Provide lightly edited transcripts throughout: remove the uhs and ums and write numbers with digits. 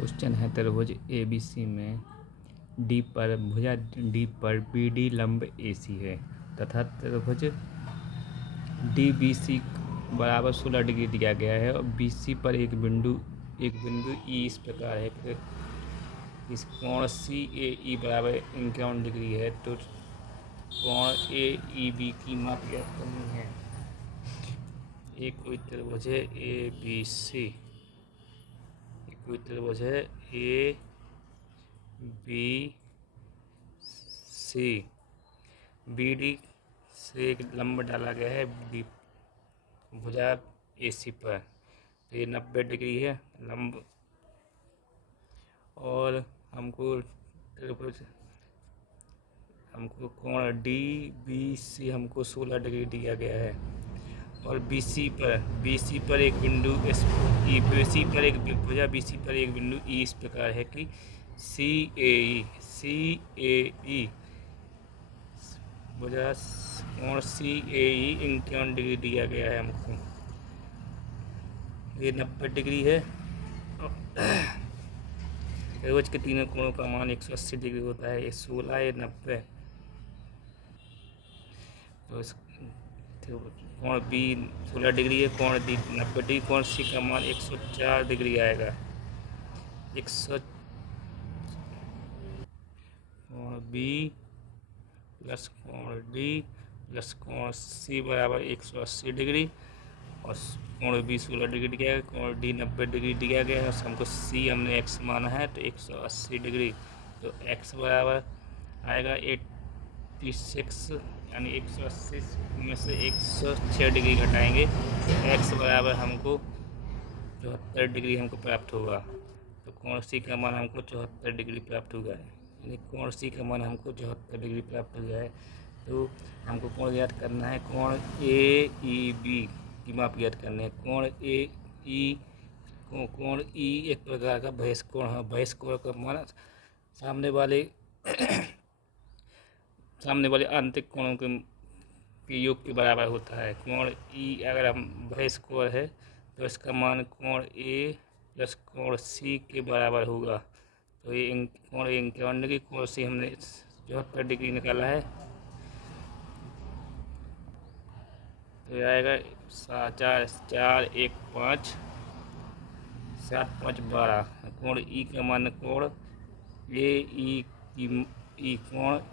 Question है त्रिभुज ABC में डी पर भुजा डी पर BD लंब AC है तथा त्रिभुज DBC बराबर 16 डिग्री दिया गया है और BC पर एक बिंदु E इस प्रकार है कि इस कोण CAE बराबर 51 डिग्री है तो कोण AEB की माप ज्ञात करनी है। एक कोई त्रिभुज है ABC, कोई त्रिभुज है ABC, BD से एक लंब डाला गया है डी भुजा AC पर, तो ये 90 डिग्री है लंब और हमको कोण DBC हमको 16 डिग्री दिया गया है और BC पर एक बिंदु BC पर एक भुजा BC पर एक बिंदु E इस प्रकार है कि CAE भुजा कोण CAE 51 डिग्री दिया गया है हमको, ये 90 डिग्री है। त्रिभुज के तीनों कोणों का मान 180 डिग्री होता है, ये 16 ये 90। तो कोण B 16 डिग्री है, कोण D 90 डिग्री, कोण C का मान 104 डिग्री आएगा। कोण B प्लस कोण D प्लस कोण C बराबर 180 डिग्री और कोण B 16 डिग्री दिया गया, कोण D 90 डिग्री दिया गया है और हमको C हमने x माना है तो 180 डिग्री, तो x बराबर आएगा 86, यानी 180 में से 106 डिग्री घटाएंगे तो x बराबर हमको 74 डिग्री हमको प्राप्त होगा। तो कोण C का मान हमको 74 डिग्री प्राप्त होगा, यानी कोण C का मान हमको 74 डिग्री प्राप्त हो गया है। तो हमको कोण ज्ञात करना है, कोण AEB की माप ज्ञात करनी है। कोण E एक प्रकार का बहिष कोण है, बहिष कोण का मान सामने वाले आंतरिक कोणों के योग के बराबर होता है। कोण E अगर हम बहिष कोण है तो इसका मान कोण A प्लस कोण C के बराबर होगा। तो ये कोण 51 डिग्री, कोण C हमने 74 डिग्री निकाला है, तो ये आएगा 4 1 5 7 5 12। कोण E का मान कोण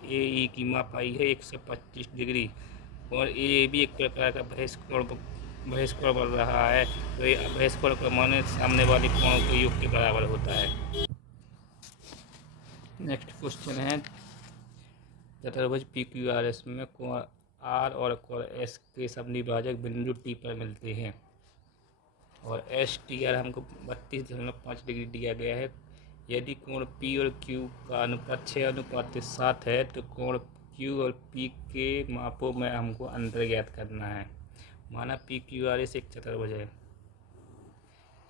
AE की माप आई है 125 डिग्री। और AEB एक प्रकार का बहिष कोण बन रहा है, तो ये बहिष कोण का मान सामने वाली कोणों के योग के बराबर होता है। नेक्स्ट क्वेश्चन है चतुर्भुज PQRS में कोण R और कोण S के समद्विभाजक बिंदु T पर मिलते हैं और STR हमको 32.5 डिग्री दिया गया है। यदि कोण P और Q का अनुपात 6:7 है तो कोण Q और P के मापों में हमको अंतर ज्ञात करना है। माना PQRS एक चतुर्भुज है,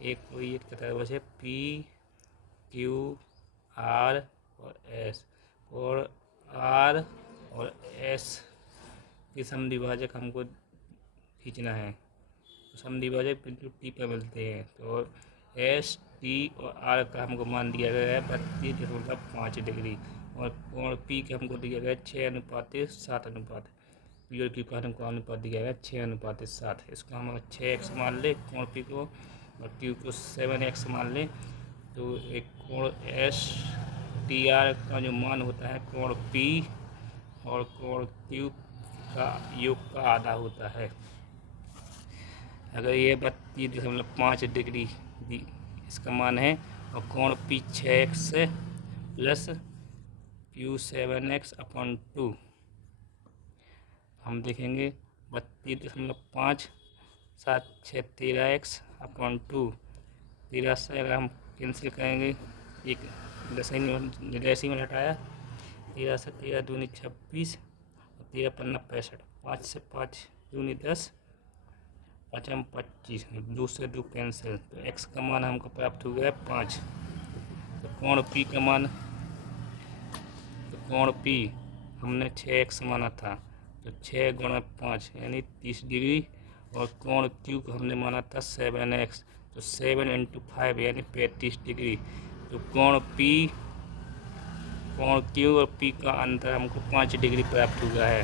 एक चतुर्भुज है PQR और S, और R और S के समद्विभाजक हमको खींचना है। तो समद्विभाजक बिंदु T पर मिलते हैं, तो S T और R का हमको मान दिया गया है 32.5 डिग्री और कोण P का हमको दिया गया है 6:7 अनुपात। P और Q का हमको अनुपात दिया गया है 6:7। इसको हम 6x मान ले कोण P को और Q को 7x मान ले, तो एक कोण STR का जो मान होता है कोण P और कोण Q का योग का आधा होता है। अगर ये 32.5 डिग्री इसका मान है और कोण P 6x plus Q 7x/2, हम देखेंगे 32.5 7 6 13x/2, 13 से अगर हम कैंसिल करेंगे, एक डेसिमल हटाया, 13 से 13 दूनी 26 और 13 पन्ना 65, 5 से 5 दूनी 10, 5 25, 2 से 2 कैंसिल, तो x का मान हमको प्राप्त हो गया 5। तो कोण P हमने 6x माना था, तो 6 गुणा 5 यानी 30 डिग्री, और कोण Q को हमने माना था 7x, तो 7 × 5 यानी 35 डिग्री। तो कोण Q और P का अंतर हमको 5 डिग्री प्राप्त हुआ है,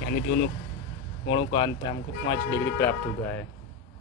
यानी दोनों कोणों का अंतर हमको 5 डिग्री प्राप्त हुआ है।